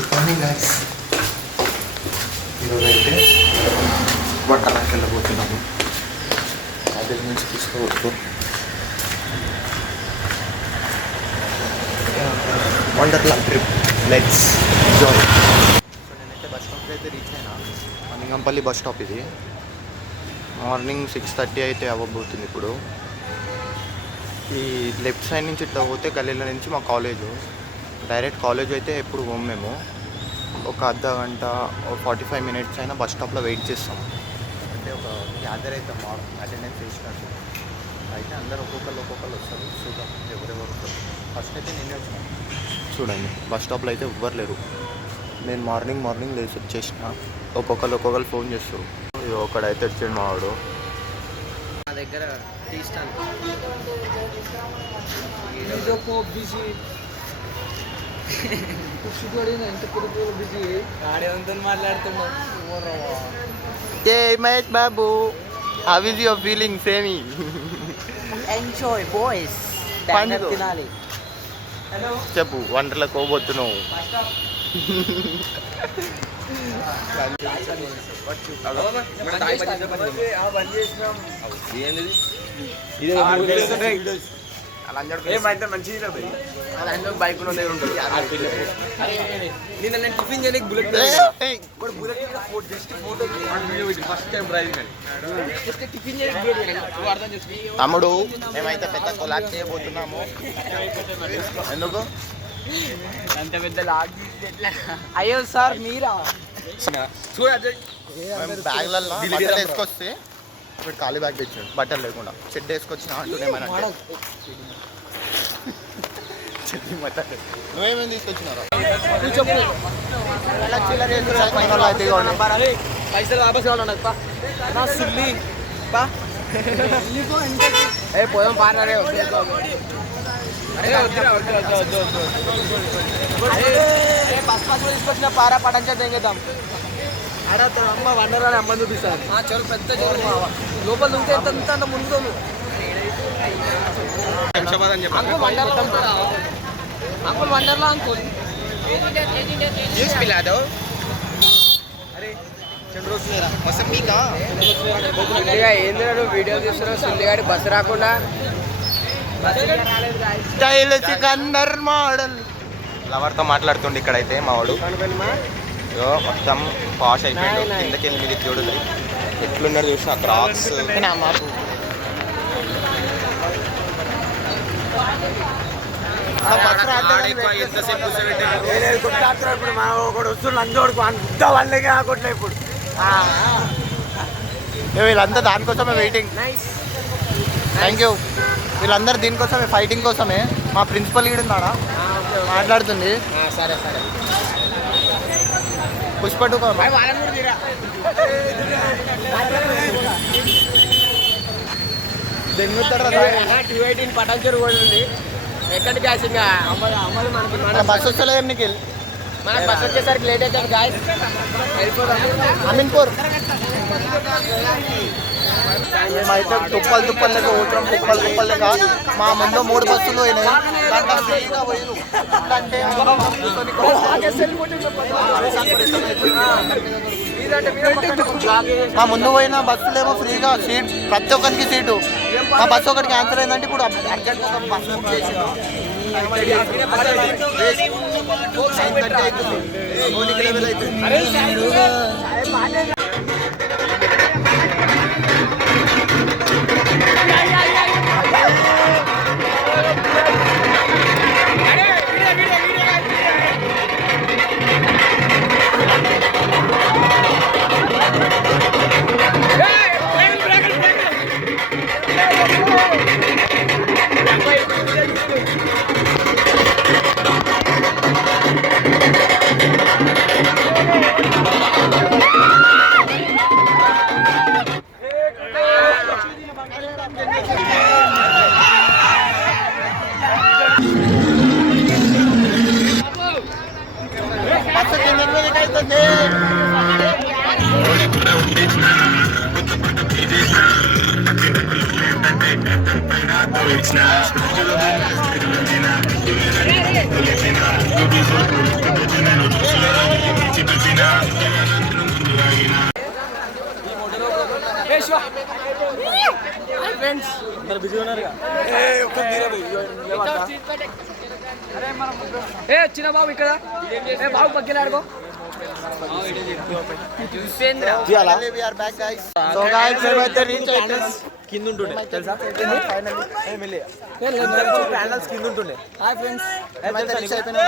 Good morning guys. ఈరోజైతే వంటలకు వెళ్ళబోతున్నాము. College నుంచి తీసుకోవచ్చు Wonderla trip. Let's enjoy. So నేనైతే బస్ స్టాప్లో అయితే రీచ్ అయినా. మణిగంపల్లి బస్ స్టాప్ ఇది. మార్నింగ్ 6:30 అయితే అవ్వబోతుంది. ఇప్పుడు ఈ లెఫ్ట్ సైడ్ నుంచి ఇట్లా పోతే గల్లీల నుంచి మా కాలేజు. డైరెక్ట్ కాలేజ్ అయితే ఎప్పుడు పోము మేము. ఒక అర్ధ గంట 45 మినిట్స్ అయినా బస్ స్టాప్లో వెయిట్ చేస్తాం. అంటే ఒక గ్యాదర్ అవుతాం అటెండెన్స్ వేసినట్టు. అయితే అందరు ఒక్కొక్కరు వస్తారు. చూద్దాం ఎవరెవరు వస్తారు. ఫస్ట్ అయితే నేనే వచ్చిన. చూడండి బస్ స్టాప్లో అయితే ఎవ్వరు లేరు. నేను మార్నింగ్ లేచి వచ్చేసిన. ఒక్కొక్కరు ఫోన్ చేస్తారు. ఒకడైతే వచ్చాడు మావాడు. నా దగ్గర తీస్తాను. Mahesh Babu, how is your feeling? సేమి ఎంజాయ్ బాయ్స్. తినాలి. హలో చెప్పు, వంటలకు పోబోతున్నావు. బైక్ టిఫిన్ చేయడానికి బుల్లెట్ తమ్ముడు, మేమైతే పెద్ద కొలాక్ చేయబోతున్నాము. ఎందుకు అంత పెద్ద లాగ్? అయ్యో సార్ మీరా? బ్యాగ్లలో బట్టలు వేసుకొస్తే ఇప్పుడు ఖాళీ బ్యాగ్ తెచ్చాడు. బట్టలు లేకుండా చెడ్డ వేసుకొచ్చిన అంటూనేమన్నా నువ్వేమేమి తీసుకొచ్చినారా? పైసలు వాపస్ పోదాం పారే. బస్ పాస్ తీసుకొచ్చిన పారా పటంచా తెంగేద్దాం. ఆడతాడు అమ్మ వండర్లా అమ్మ చూపిస్తాను. చోరు పెద్ద చోరు లోపల ఉంటే ఎంత అంత ముందు అంకుల్ వండర్లా అంకుల్ ఏంద్రాడు వీడియో తీస్తున్నావు? సుల్లిగాడి బస్సు రాకుండా స్టైల్ సికందర్ మోడల్ లవర్తో మాట్లాడుతుండే. ఇక్కడైతే మా వాడు మొత్తం పాష్ అయిపోయాడు. కిందకి వెళ్ళి మీద చూడదు ఎట్లున్నాడు చూసిన క్రాక్స్. ఇప్పుడు మా ఒకడు వస్తుంది అంజోడుకు అంత వాళ్ళకి ఆగొట్లే. ఇప్పుడు వీళ్ళంతా దానికోసమే వెయిటింగ్. Thank you. వీళ్ళందరూ దీనికోసమే, ఫైటింగ్ కోసమే. మా ప్రిన్సిపల్ ఈడు ఉన్నాడా మాట్లాడుతుంది. సరే సరే పుష్ప2 $218 పటాన్చూరు కూడా ఉంది. ఎక్కడికి గాయస్ ఇంకా అమ్మలు మనకి బస్సు వస్తలేదు. నీకు మనకు బస్సు వచ్చేసరికి లేట్ అవుతుంది గాయస్. అమీన్పూర్ మేమైతే తుప్పలు లెక్క ఊటం. తుప్పలు లెక్క మా ముందు 3 బస్సులు పోయినాయి. మా ముందు పోయిన బస్సులేమో ఫ్రీగా సీట్, ప్రతి ఒక్కరికి సీటు. మా బస్సు ఒకటి క్యాన్సల్ అయిందంటే ఇప్పుడు అర్జెంట్ కోసం బస్సు బుక్ చేసింది. ఏ చిన్న బాబు ఇక్కడ ఏ బాబు పక్కన ఆడుకో కింద ఉంటుండే తెలుసా కింద ఉంటుండే హాయ్ ఫ్రెండ్స్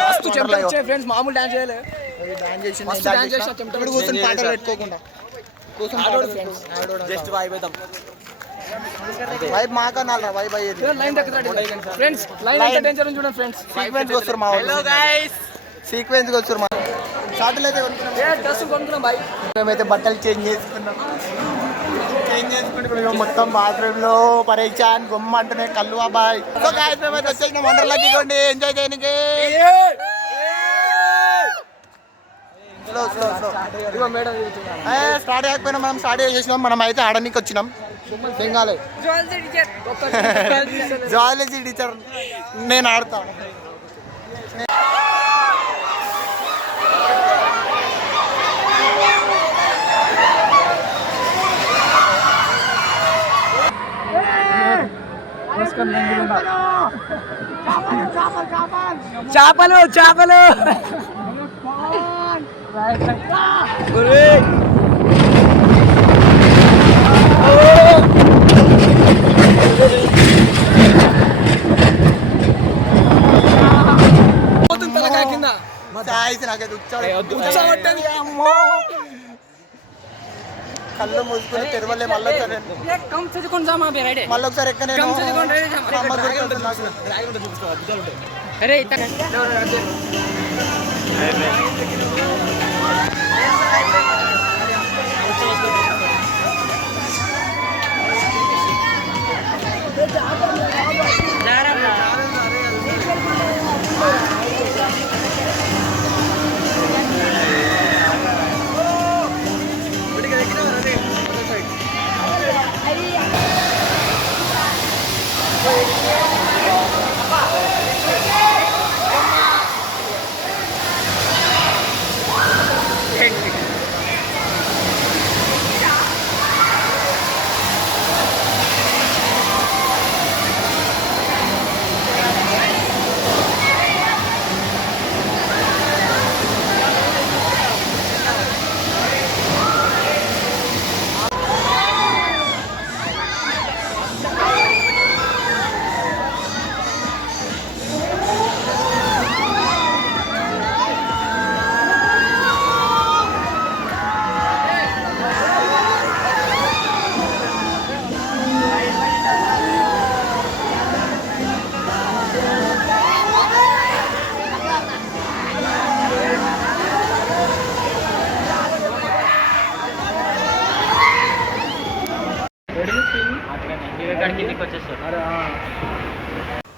మస్తు చెమటలు వచ్చాయి ఫ్రెండ్స్ మామూలు డాన్స్ చేయలే మస్తు డాన్స్ చేసా చెమటలు కూర్చొని పాటలు పెట్టుకోకుండా జస్ట్ వైబ్ అవుతాం వైబ్ మాకన్నా వైబ్ అయ్యేది లైన్ దగ్గర ఫ్రెండ్స్ లైన్ ఎంత డేంజర్ ఉంది చూడండి ఫ్రెండ్స్ సీక్వెన్స్ వస్తారు మా సీక్వెన్స్ వస్తారు మా షార్ట్లు అయితే ఏ డ్రెస్ కొనుక్కున్నాం బాయ్ మేమైతే బట్టలు చేంజ్ చేసుకున్నాం మొత్తం బాత్రూమ్ లో పరేచాన్ గుమ్మ అంటూనే కళ్ళు బాయ్ సో గాయస్ మేమైతే వచ్చేసిన వండర్లాకి ఇవ్వండి ఎంజాయ్ చేయడానికి స్లో స్లో స్లో ఇగో మేడం స్టార్ట్ అయిపోయినా మనం స్టార్ట్ చేసినాం మనం అయితే ఆడడానికి వచ్చినాం బెంగాలే జువాలజీ టీచర్ నేను ఆడతా చేపలు చేపలు తలకాయ కింద కళ్ళు మూసుకుని తెరవలే మళ్ళీ మళ్ళీ ఒకసారి ఎక్కనే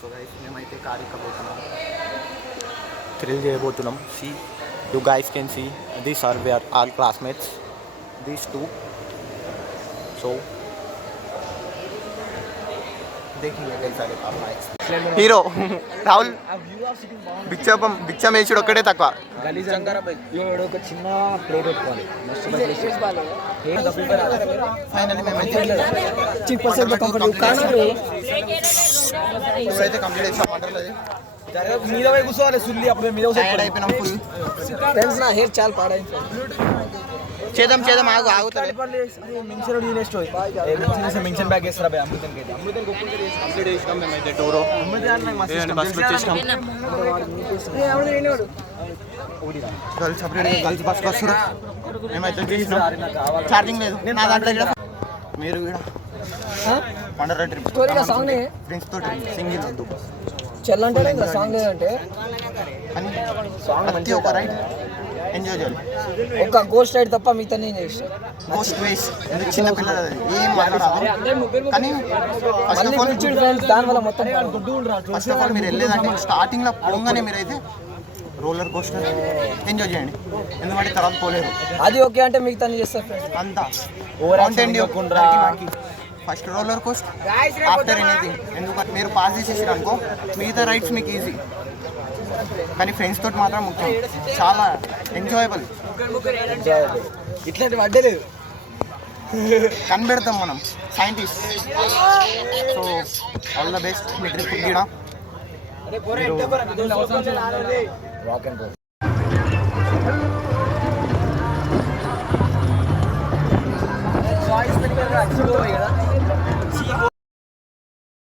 సో గైస్ మేమైతే కార్ ఎక్కబోతున్నాం థ్రిల్ చేయబోతున్నాం see you guys can see these are we are all classmates these two so hero Rahul బిచ్చం వేసుడు ఒక్కటే తక్కువ చిన్న ప్లేట్ పెట్టుకోవాలి ఫైనల్లీ మేమైతే కంప్లీట్ చేసాం వండర్లది మీద పోయి కూర్చోవాలి సుల్లి అప్పుడు మీద టైర్డ్ అయిపోయినాం ఫుల్ ఫ్రెండ్స్ నా హెయిర్ చాలా పాడైంది చేద్దాం ఆగుతుంది మెన్షన్ బ్యాగ్ వేస్తారా అమృతం కంప్లీట్ చేసినాం మేమైతే టూరో బస్సులో వచ్చేసినాం గర్ల్స్ సపరేట్ గర్ల్స్ బస్కి వస్తారు మేమైతే చేసినాం ఛార్జింగ్ లేదు నా దాంట్లో కూడా మీరు కూడా వండర్ ట్రిప్ ఫ్రెండ్స్ తోటి సింగిల్ వద్దు చెల్లంటే సాంగ్ లేదంటే కానీ ప్రతి ఒక్క రైడ్ ఎంజాయ్ చేయాలి ఒక గోస్ట్ రైడ్ తప్ప మిగతా నేను చేస్తాను గోస్ట్ వేస్ ఎందుకు చిన్న పిల్లలు ఏం మాట్లాడాలి కానీ దానివల్ల మొత్తం ఫస్ట్ ఆఫ్ ఆల్ మీరు వెళ్ళేదంటే స్టార్టింగ్లో పోగానే మీరైతే రోలర్ కోస్టర్ ఎంజాయ్ చేయండి ఎందుకంటే తర్వాత పోలేరు అది ఓకే అంటే మిగతా చేస్తారు అంతా first roller Coast after anything ఎందుకంటే మీరు పాస్ చేసేసారు అనుకో మిగతా రైడ్స్ మీకు ఈజీ కానీ ఫ్రెండ్స్ తోటి మాత్రం ముఖ్యం చాలా ఎంజాయబుల్ ఇట్లాంటి అడ్డే లేదు కనిపెడతాం మనం scientist. So all the best మీ ట్రిప్ కూడా. Rock and roll. చాయిస్ పెట్టుకోవాలి కదా.